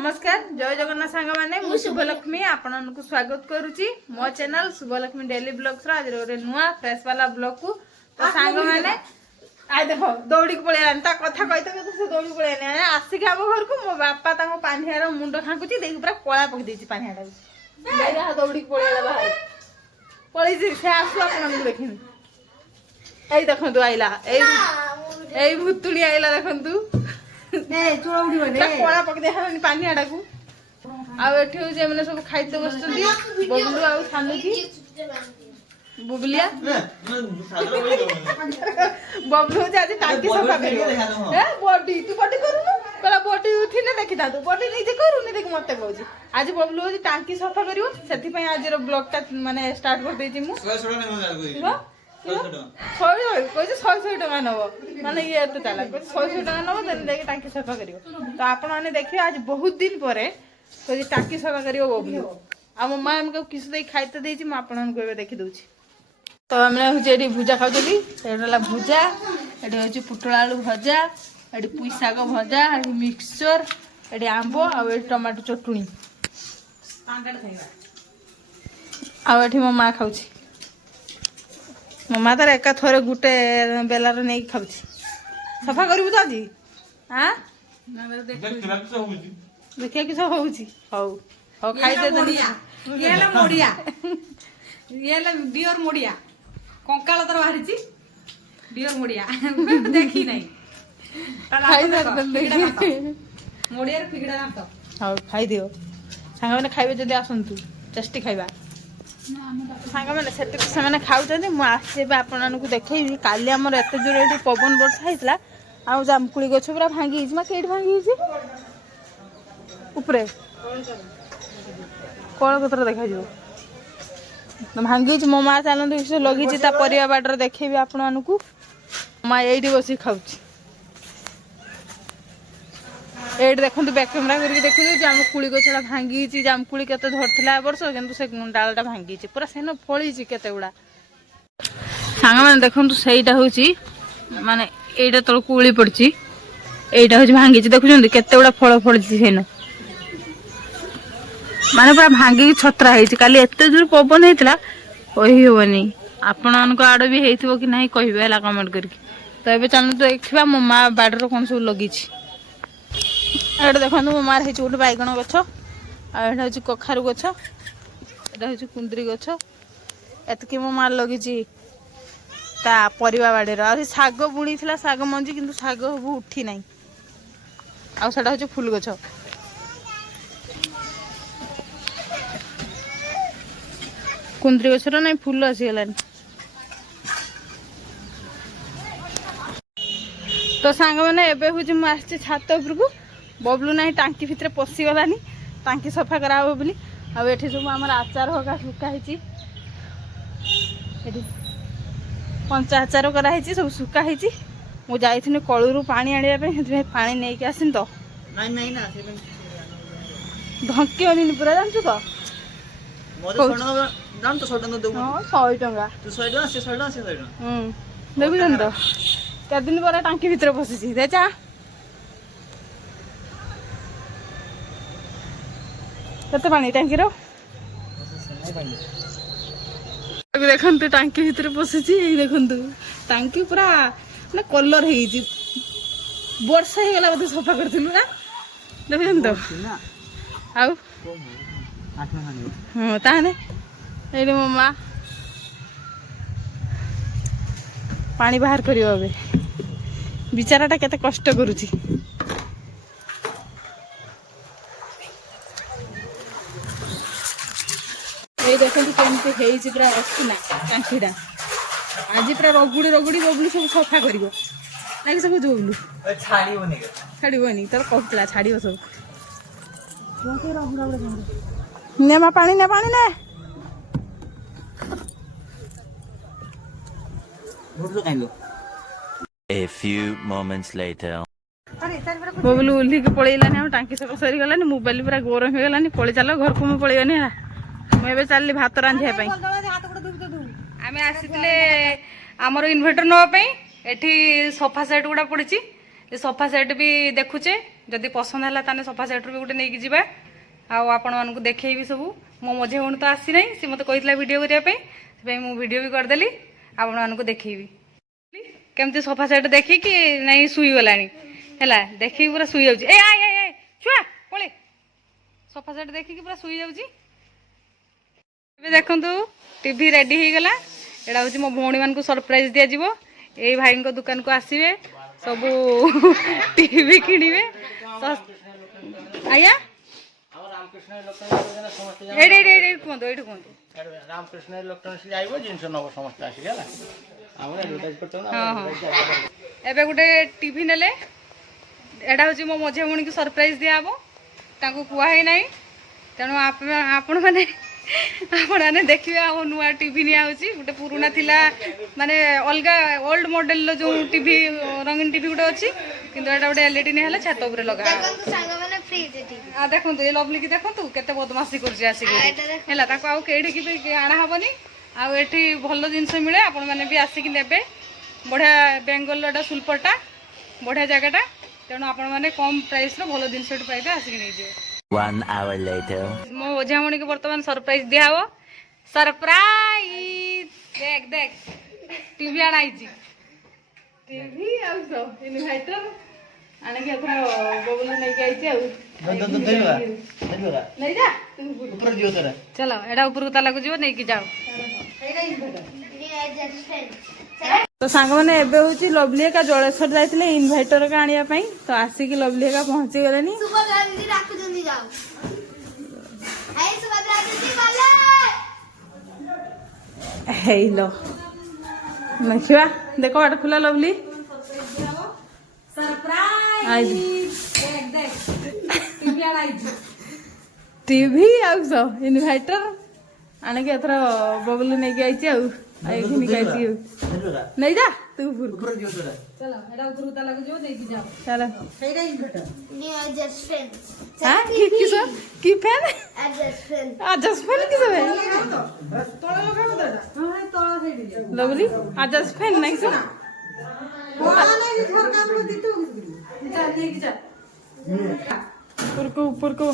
नमस्कार जय जगन्नाथ सांग माने मु शुभलक्ष्मी आपन को स्वागत करूची मो चैनल शुभलक्ष्मी डेली ब्लॉग्स रो आज रे नुआ फ्रेश वाला ब्लॉग को तो सांग माने आ देखो दौड़ी के पळे आनता कथा कहते तो से दौड़ी पळे आने आसी के हम घर को मो बापा ताको पानियार मुंड खाकुची देख पूरा कोळा पक देची पानियाडा देखा दौड़ी के पळे आला बाहर पळे जे से आसु आपन को देखिन एई देखंतु आइला एई भूतुड़ी आइला देखंतु नहीं चुड़ौड़ी बने कोड़ा पक दे हनी पानी आडा को आ एठी हो जे माने सब खाइते बसचंदी बबलू आ सानू की बुबलिया बबलू जे आज टांकी सफा करियो ए बॉडी तू बॉडी करूनु कला बॉडी उठी ने देखिता तू बॉडी नहीं जे करूनी देख मते कहूजी आज बबलू जे टांकी सफा करियो सेति पय आज रो ब्लॉग ता माने स्टार्ट कर देजी मु 100 ने मजा करियो 100 टका नब माने ये तो चला 100 टका नब देन देखि टांकी सफा करियो तो आपण माने देखियो आज बहुत दिन परे तो ये टांकी सफा करियो बबलू आ मो मां हमको किस दे खाइते देछि म आपण को देखि दोछि तो हमने जेडी भुजा खाउतली एडला भुजा एडी होछि पुटला आलू भजा एडी पुई साग भजा एडी मिक्सचर एडी आंबो आ एडी टमाटो चटुनी पांगड़ खाइबा आ एठी मो मां खाउछि मम्मा तार एका थोड़े गुटे बेलार नहीं खाऊची सफा करू तो आज हाँ देखिए कि सब होउची हौ हौ खाई दे मोड़िया ये ला मोड़िया ये ला डियर मोड़िया कंकाल तर बाहरीची डियर मोड़िया देखी नहीं खाई दे मोड़िया फिगड़ा ना तो हौ खाई दियो सांग माने खाइबे जदी आसंतु टेस्टी खाइबा सांग मैंने से खाऊँ मुझे आपण को देखी काली आमर एत जोर ये पवन वर्षा होता आउ जामकुड़ी गछ पूरा भांगी कई भांगी उपरे कल पत्र देखा भांगी मो माँ चलते लगी परिवा बाटर देखेबी आपण को माँ ये बस खाऊ ये देखो बैक कैमेरा करके देखो जामकुड़ी गछड़ा भांगी जामकुड़ी के धरला वर्ष कि से डालटा भांगी पूरा सेन फली केते गुड़ा सांग मैंने देखो सहीटा हूँ माने एटा तल को उड़ी पड़ी एटा हूँ भांगी देखुं केते गुड़ा फल फली सेन माने पूरा भांगी छतरा है काली एत जोर पवन होता कही हेनी आपण आड़ भी हो कि ना कहे कमेंट करके तो ये चलते देखा मो माँ बाड़र कौन सब लगी ये देखो मो मार है गोटे बैगण गछ आठ हूँ कखारु गछ एटा हूँ कुंदरी गछ एतकी मो मार लगी परिवा बाड़ीर आ शाग बुणी थी शाग मंजी किंतु शाग सब उठी ना आटा हूँ फुल गछ कुंदरी गछर ना फुल आसीगलानी तो सांग मैंने एवं हूँ मुझे छात उपरकू बबलू ना टांकी भितर पशिगलानी टांकी सफा करा बोली आठ सब आम आचार हका सुखाही पंचा आचार कराई सब सुखाही मुझे जाइए कलू पानी आने पानी नहीं कि आसिन तो धंकी पूरा जानचु तो 100 टंका देखुन तो केत दिन पर टांकी भितर पशिची देखा केते पानी टांकीर देखु टांकी भितर पशिची देखु टांकी पूरा ना कलर हो वर्षा हो गला बोधे सफा करूँ ना देखुन तो आउ हाँ ताने ये मो माँ पानी बाहर कर बिचाराटा केते कष्ट करुची ये देखो केमती पूरा रसना टांकीटा आज पूरा रगुड़ी रगुड़ी बबलू सब सफा कर सब बबलू छाड़बनी तर कहला छाड़ सब ने माँ पानी ने A few moments later. Bablu उल्ली के पलैलानी टांकी सब सरी गलानी मोबाइल पूरा गरम हो गलानी पलि चल घर को पलैगनी मुझे चलि भात रांधिया आम आसीले आमर इन्वर्टर नापी एठी सोफा सेट गुड़ा पड़ी सोफा सेट भी देखुचे जदि पसंद है ताने सोफा सेट भी गोटे नहीं जावा आपण देखी सब मो मझे भूणी तो आसी ना सी मत कही वीडियो करने मु वीडियो भी करदेली आपण देखी केमती सोफा सेट देखिकी नहीं शुई गला है देखिकी पूरा शुई जाऊँ ए छुआ पड़े सोफा सेट देखिकी पूरा शुई जाऊँ देखु टीवी रेडी हो गला एटा हूँ मो भौणी मान सरप्राइज दि जाव ये भाई दुकान को आसवे सब टीवी किणवे आज्ञा रामकृष्ण इलेक्ट्रोनिक्स आइबो जिनस नब समस्त आसी गेला हमरे एडवर्टाइज करतो ना एबे गुटे टीवी नेले एटा हूँ मो मझे भौणी की सरप्राइज दिया तांको कुआ है नहीं तेणु आपण मैंने आपने देखिए आ नुआ टीवी निया गोटे पुराना थिला माने अलग ओल्ड मॉडल जो टीवी रंगीन टीवी गोटे अच्छी किंतु एटा गोटे एलईडी नहीं है छात ऊपर लगा आ देखो ये लवली की देखो केते बदमाशी करछि आसिक हैला ताको आउ केडी की आना हबनी आ एठी भलो जिंस मिले आपण माने भी आसिक नेबे बढ़िया बेंगल एटा सुलपटा बढ़िया जगहटा तेणु आपण माने कम प्राइस रो भलो जिंस पाइबे आसिक नहीं जे 1 hour later. मो ओझामणी के बर्तमान सरप्राइज दिया हबो सरप्राइज देख देख टीवी आनाई टीवी आउ सो इनवर्टर आने के अथरा बबुल नहीं के आइछि नहीं जा ऊपर जियो तोरा चलो एडा ऊपर को ताला को जीव नहीं की जाओ तो सांग मैंने एबे होची लवली का जलेश्वर जाइथिले इन्वर्टर का आनिया पई तो आसिक लवली का पहुंची गलेनी हेलो नखिवा देखो आट खुला लवली सरप्राइज टीवी आउ सो इन्वर्टर आने के अथरा बबलू नहीं के आइछि आउ आई घिनी खाइछि नहीं जा तू ऊपर जियो तोरा चलो एडा ऊपर उता लगे जो नहीं की जाओ चलो हेडा इन्वर्टर न्यू एडजस्ट फैन हां की सो की fan adjust fan AJSU fan की सब तोला लगाबो तोरा हां तोला हेडी लवली आजस फैन नहीं सो कोना नहीं घर काम को दितु जा नहीं की जा ऊपर को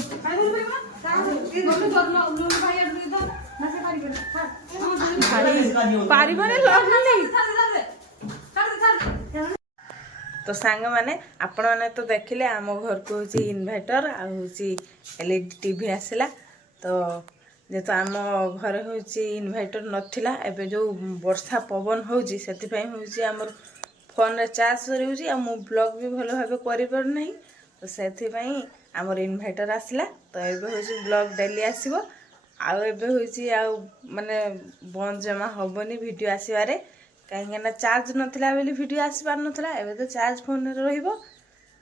तो सांग माने आपण माने तो देखिले आम घर को होची इन्वर्टर आ होची एलईडी टीवी आसिला तो जेतो आम घर होची इन्वर्टर नथिला एबे जो वर्षा पवन होची सेति पई होची हमर फोन रे चार्ज सरी होची आ मु ब्लॉग भी भलो भाबे करि पर नहीं तो सेति पई हमर इन्वर्टर आसिला तो एबे होची ब्लॉग डेली आसीबो आउ एबे होची आ माने बंद जमा हबनी वीडियो आसीबारे कहीं ना चार्ज नथिला बेली वीडियो आसीबार नथिला एबे तो चार्ज फोन रे रहिबो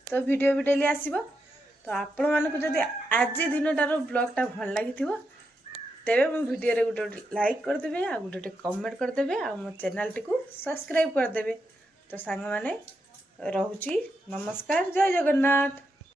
तो वीडियो भी डेली आसीबो तो आपण मानको जदी आज दिनटार ब्लॉगटा भल लागिथिबो तेबे मो वीडियो रे गुटे लाइक कर देबे आ गुटे कमेंट कर देबे आ मो चैनल टिकु सब्सक्राइब कर देबे तो सांग माने रहुची नमस्कार जय जगन्नाथ।